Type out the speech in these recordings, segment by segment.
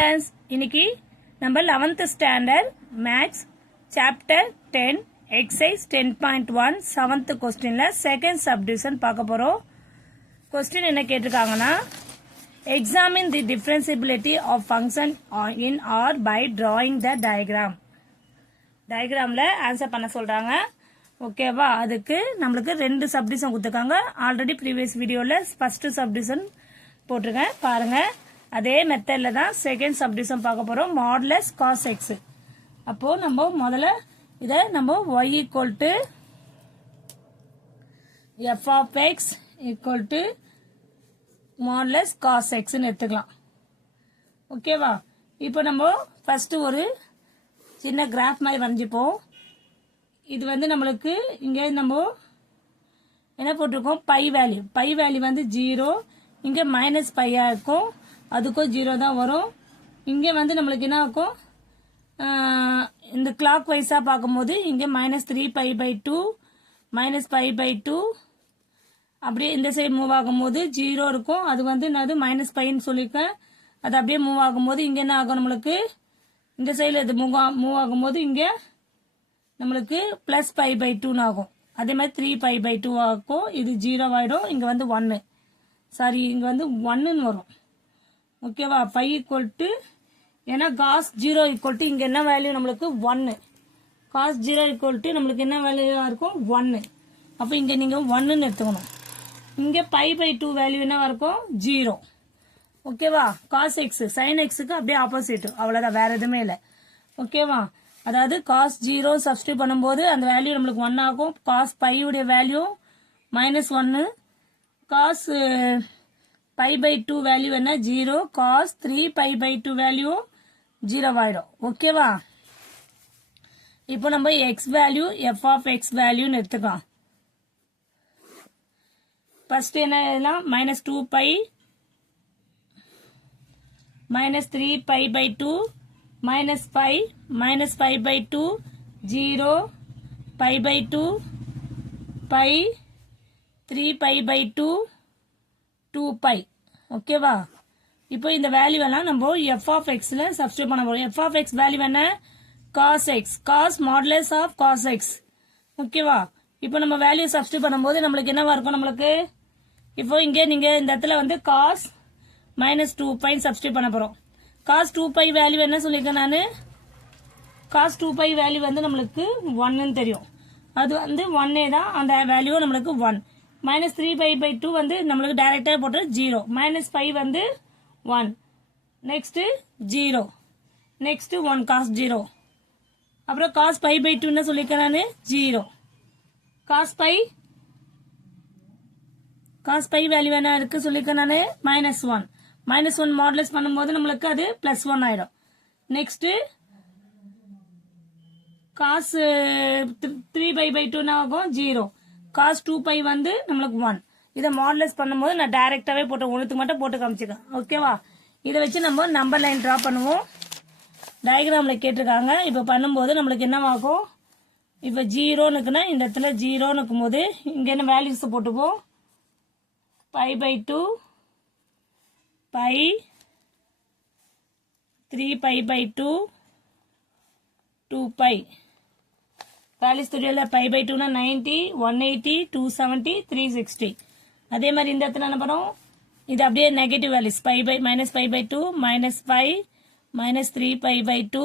students, இன்னைக்கு நம்ம 11th standard maths chapter 10 exercise 10.1 7th questionல second subdivision பார்க்க போறோம். question என்ன கேட்டிருக்காங்கன்னா examine the differentiability of function in R by drawing the diagram. diagramல answer பண்ண சொல்றாங்க. ஓகேவா, அதுக்கு நம்மளுக்கு ரெண்டு சப்டிவிஷன் கொடுத்துருக்காங்க. ஆல்ரெடி ப்ரீவியஸ் வீடியோல ஃபர்ஸ்ட் சப்டிவிஷன் போட்டிருக்கேன் பாருங்க. அதே மெத்தட்ல தான் செகண்ட் சப்டிவிஷன் பார்க்க போறோம், மாடுலஸ் காஸ் எக்ஸ். அப்போ நம்ம முதல்ல இதை நம்ம y equal to f of x equal to modulus cos எக்ஸ்ன்னு எடுத்துக்கலாம். ஓகேவா, இப்போ நம்ம ஃபர்ஸ்ட் ஒரு சின்ன கிராஃப் மாதிரி வரைஞ்சிப்போம். இது வந்து நம்மளுக்கு இங்கே நம்ம என்ன போட்டிருக்கோம், பை வேல்யூ வந்து 0, இங்கே மைனஸ் பையா இருக்கும், அதுக்கும் 0 தான் வரும். இங்கே வந்து நம்மளுக்கு என்ன இருக்கும், இந்த கிளாக் வைஸாக பார்க்கும்போது இங்கே -3π/2 -π/2 அப்படியே இந்த சைடு மூவ் ஆகும்போது 0 இருக்கும். அது வந்து நான் மைனஸ் பைன்னு சொல்லியிருக்கேன். அது அப்படியே மூவ் ஆகும்போது இங்கே என்ன ஆகும், நம்மளுக்கு இந்த சைடில் இது மூவ் ஆகும்போது இங்கே நம்மளுக்கு +π/2 ஆகும். அதே மாதிரி 3π/2 ஆகும். இது 0 ஆயிடும். இங்க வந்து 1, சாரி இங்க வந்து 1ன்னு வரும். ஓகேவா, π ஈக்குவல் டு, ஏன்னா cos 0 ஈக்குவல் டு இங்க என்ன வேல்யூ நம்மளுக்கு 1, cos 0 ஈக்குவல் டு நம்மளுக்கு என்ன வேல்யூவா இருக்கும் 1. அப்ப இங்க நீங்க 1ன்னு எடுத்துக்கணும். இங்க π/2 வேல்யூ என்னவா இருக்கும் 0. ஓகேவா, cos x sin xக்கு அப்படியே ஆப்போசிட், அவ்வளவுதான், வேற எதுவுமே இல்லை. ஓகேவா, அதாவது cos 0 சப்ஸ்டியூட் பண்ணும்போது அந்த வேல்யூ நம்மளுக்கு 1 ஆகும். cos π உடைய வேல்யூ -1, cos π/2 வேல்யூ என்ன 0, cos 3π/2 வேல்யூ 0 ஆயிடும். ஓகேவா, இப்போ நம்ம x value f of x வேல்யூன்னு எடுத்துக்கலாம். ஃபர்ஸ்ட் என்ன, -2π -3π/2 -π -π/2 0 π/2 π 3π/2 2π. ஓகேவா, இப்போ இந்த வேல்யூ எல்லாம் நம்ம f ஆஃப் xல சப்ஸ்டிட்யூட் பண்ண போறோம். f ஆஃப் x வேல்யூ என்ன, cos x, cos modulus of cos x. ஓகேவா, இப்போ நம்ம வேல்யூ சப்ஸ்டிட்யூட் பண்ணும்போது நம்மளுக்கு என்னவா இருக்கும், நம்மளுக்கு இப்போ இங்கே நீங்க இந்த இடத்துல வந்து cos -2π சப்ஸ்டிட்யூட் பண்ண போறோம். cos 2π வேல்யூ என்ன சொல்லியிருக்கேன் நானு, cos 2π வேல்யூ வந்து நம்மளுக்கு 1ன்னு தெரியும். அது வந்து 1 தான், அந்த வேல்யூ நம்மளுக்கு 1. -3π/2 வந்து நம்மளுக்கு டைரக்டா போட்டு 0, -π வந்து 1, நெக்ஸ்ட் 0, நெக்ஸ்ட் 1 cos 0, அப்புறம் cos π/2 என்ன சொல்லியிருக்கேன் நானு 0. cos π வேல்யூ என்ன இருக்கு சொல்லியிருக்கேன் நானு -1. -1 மாடுலஸ் பண்ணும்போது நம்மளுக்கு அது +1 ஆயிடும். நெக்ஸ்ட் cos 3π/2 ஆகும் 0, cos 2π வந்து நம்மளுக்கு 1. இதை மாடுலஸ் பண்ணும்போது நான் டைரக்டாவே போட்டு ஒன்றுத்துக்கு மட்டும் போட்டு காமிச்சிருக்கேன். ஓகேவா, இதை வச்சு நம்ம நம்பர் லைன் டிரா பண்ணுவோம். டயக்ராம்ல கேட்டிருக்காங்க. இப்போ பண்ணும்போது நம்மளுக்கு என்னவாகும், இப்போ 0ன்னு இருக்குன்னா இந்த இடத்துல 0ன்னு இருக்கும்போது இங்க என்ன வேல்யூஸ் போட்டுப்போம், π/2 π 3π/2 2π. வேல்யூஸ் தெரியல, π/2னா 90 180 270 360. அதே மாதிரி இந்த இடத்துல என்ன பண்ணும், இது அப்படியே நெகட்டிவ் வேல்யூஸ், -π/2 -π -3π/2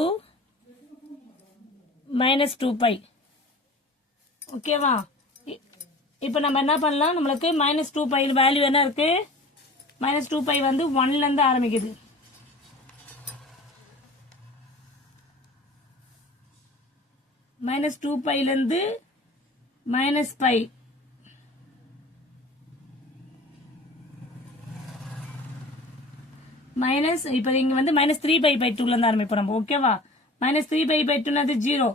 -2π. ஓகேவா, இப்போ நம்ம என்ன பண்ணலாம், நம்மளுக்கு -2π வேல்யூ என்ன இருக்கு, -2π வந்து 1ல இருந்து ஆரம்பிக்குது. -2π இருந்து -π, இப்ப இங்க வந்து -3π/2 இருந்து ஆரம்பிப்போம் நம்ம. ஓகேவா, -3π/2 அது 0.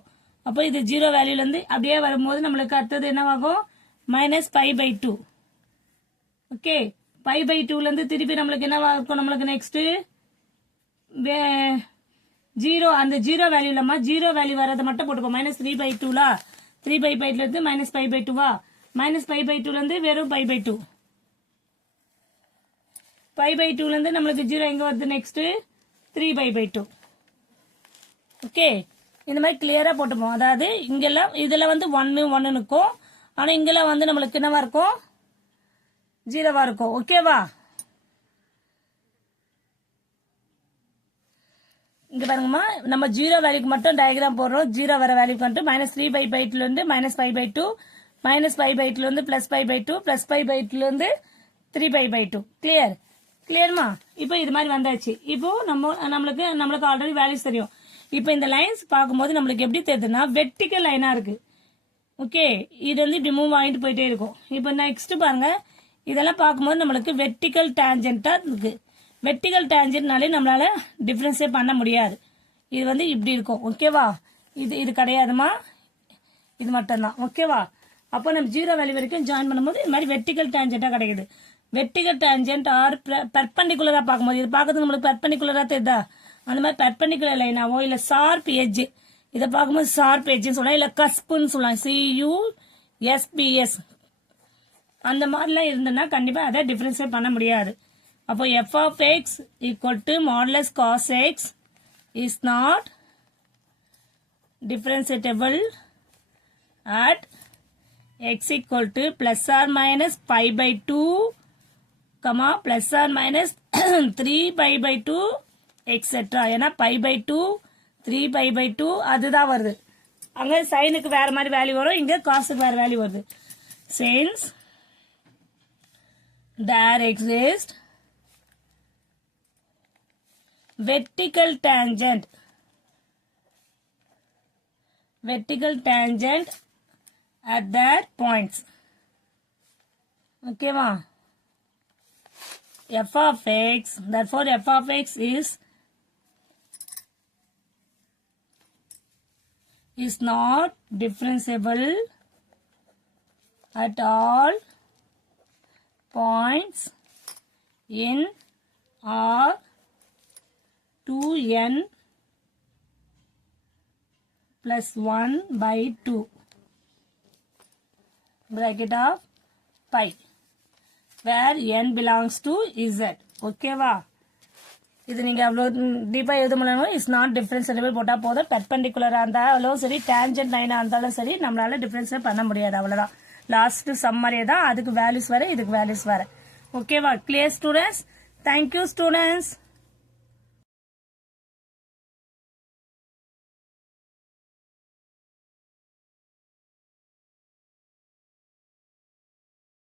அப்போ இது 0 வேல்யூல இருந்து அப்படியே வரும்போது நம்மளுக்கு அடுத்தது என்னவாகும், -π/2. ஓகே, π/2ல இருந்து திருப்பி நம்மளுக்கு என்னவா இருக்கும், நம்மளுக்கு நெக்ஸ்ட் 0, அந்த 0 வேல்யூ இல்லம்மா, 0 வேல்யூ வரதை மட்டும் போட்டுப்போம். -3/2ல 3π/2 இருந்து -π/2வா, -π/2ல இருந்து வெறும் π/2. π/2ல இருந்து நம்மளுக்கு 0 எங்க வருது, நெக்ஸ்ட் 3/2. ஓகே, இந்த மாதிரி கிளியரா போட்டுப்போம். அதாவது இங்கெல்லாம் இதுல வந்து 1 இருக்கும், ஆனா இங்கெல்லாம் வந்து நம்மளுக்கு என்னவா இருக்கும், 0வா இருக்கும். ஓகேவா? இங்க பாருங்கம்மா, நம்ம 0 வேல்யூக்கு மட்டும் டயக்ராம் போடுறோம். 0 வர வேல்யூக்கு மட்டும் -3/2 இருந்து -5/2, -5/2 இருந்து +5/2, +5/2 இருந்து 3/2. கிளியர்மா? இப்போ இது மாதிரி வந்தாச்சு. இப்போ நம்மளுக்கு ஆல்ரெடி வேல்யூஸ் தெரியும். இப்போ இந்த லைன்ஸ் பார்க்கும்போது நம்மளுக்கு எப்படி தெரியுதுன்னா வெர்டிக்கல் லைனா இருக்கு. ஓகே, இது வந்து இப்படி மூவ் ஆகிட்டு போயிட்டே இருக்கும். இப்போ நெக்ஸ்ட் பாருங்க, இதெல்லாம் பார்க்கும்போது நம்மளுக்கு வெர்டிக்கல் டேஞ்சென்டா இருக்கு. வெர்டிக்கல் டேஞ்சென்ட்னாலே நம்மளால டிஃபரன்ஸே பண்ண முடியாது. இது வந்து இப்படி இருக்கும். ஓகேவா? இது கிடையாதுமா, இது மட்டும்தான். ஓகேவா? அப்போ நம்ம 0 வேல்யூ வரைக்கும் ஜாயின் பண்ணும்போது இது மாதிரி வெர்டிக்கல் டேஞ்சென்டா கிடைக்குது. வெர்டிக்கல் டேஞ்சென்ட் ஆர் பெர்பெண்டிகுலரா பார்க்கும்போது இது பார்க்கறது நம்மளுக்கு பெர்பெண்டிகுலரா தெரியுதா? அந்த மாதிரி பெர்பெண்டிகுலர் லைனாவோ இல்ல ஷார்ப் எட்ஜ், இதை பார்க்கும்போது ஷார்ப் எட்ஜ்னு சொல்லலாம், இல்ல கஸ்ப்னு சொல்லலாம், CUSPS. அந்த மாதிரிலாம் இருந்ததுன்னா கண்டிப்பா அதை டிஃபரன்ஸே பண்ண முடியாது. அப்போ f of x equal to modulus cos x is not differentiable at x equal to plus or minus pi/2, plus or minus 3pi/2, etc. ஏன்னா pi/2, 3pi/2 அதுதான் வருது. அங்க சைனுக்கு வேற மாதிரி வேல்யூ வரும், இங்க காசுக்கு வேற வேல்யூ வருது. Since there exists vertical tangent at that points. Okay ma? F of x, therefore f of x is not differentiable at all points in R 2n plus 1/2 bracket of pi where n belongs to z. ஓகேவா? இது நீங்க அவ்வளவு டீப்பா எழுத முடியல. Is not differentiable போட்டா போதும். பெர்பெண்டிகுலரா இருந்தாலும் சரி, டேஞ்சென்ட் லைனா இருந்தாலும் சரி, நம்மளால டிஃபரன்ஸ் பண்ண முடியாது. அவ்வளவுதான். லாஸ்ட் சம்மரே தான், அதுக்கு வேல்யூஸ் வேற, இதுக்கு வேல்யூஸ் வேற. ஓகேவா? Clear students? Thank you students.